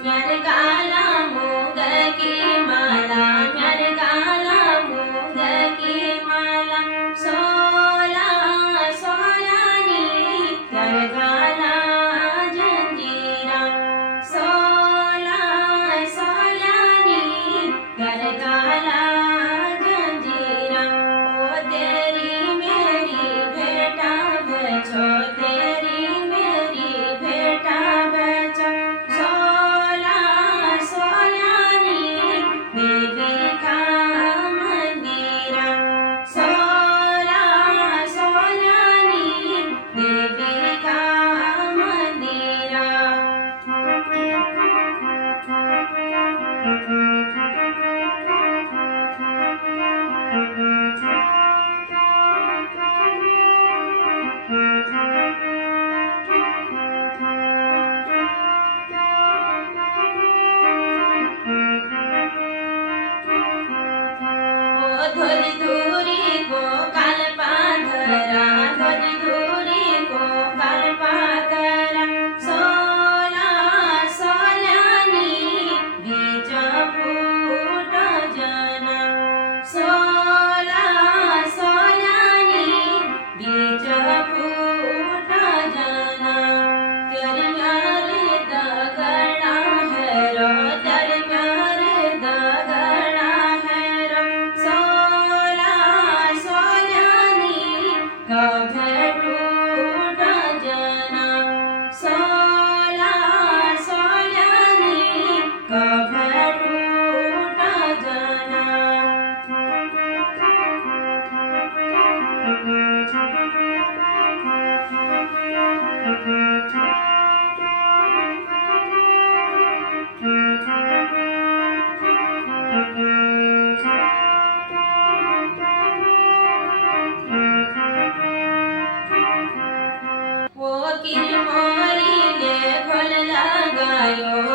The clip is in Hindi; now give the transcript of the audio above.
न्यारगाला मूग की माला, न्यारगाला मूग की माला, सोला सोलानी न्यारगाला जंजीरा, सोला सोलानी न्यारगाला जंजीरा। ओ तेरी मेरी भेटा बचो, तेरी मेरी भेटा बचो, सोला सोलानी देवी का मंदिरा, सोला सोलानी देवी का मंदिरा। ओ ध्वज धुरी को काल पाधरा, ध्वज धुरी को काल पाधरा, सोला सोलानी बीज फूट जना, सोला सोलानी बीज फूट जना। तेरे म्यारे दगड़ा है रो, तेरे म्यारे दगड़ा है रो, सोला सोलानी कभे टूट जना, सोला सोलानी कभे टूट जना। वो किरमोरी ने खोल लगायो,